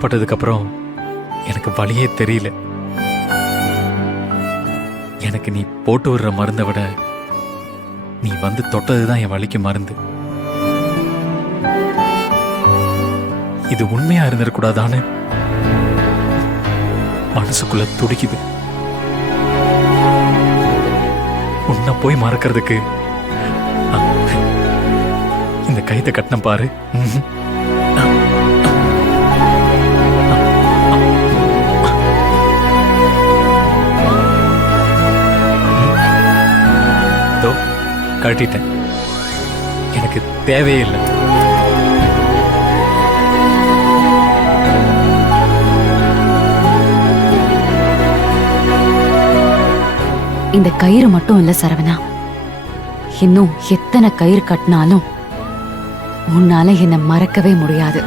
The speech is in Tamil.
அடிபட்டதுக்கு அப்புறம் எனக்கு வலியே தெரியல. எனக்கு நீ போட்டு விடுற மருந்தை விட நீ வந்து தொட்டதுதான் என் வலிக்கு மருந்து. இது உண்மையா இருந்திருக்கூடாதான்னு மனசுக்குள்ள துடிக்குது. உன்னை போய் மறக்கிறதுக்கு இந்த கைத்தை கட்டின பாரு. கட்டிட்டேன். எனக்கு தேவையே இல்லை. இந்த கயிறு மட்டும் இல்ல சரவணா, இன்னும் எத்தனை கயிறு கட்டினாலும் உன்னால என்னை மறக்கவே முடியாது.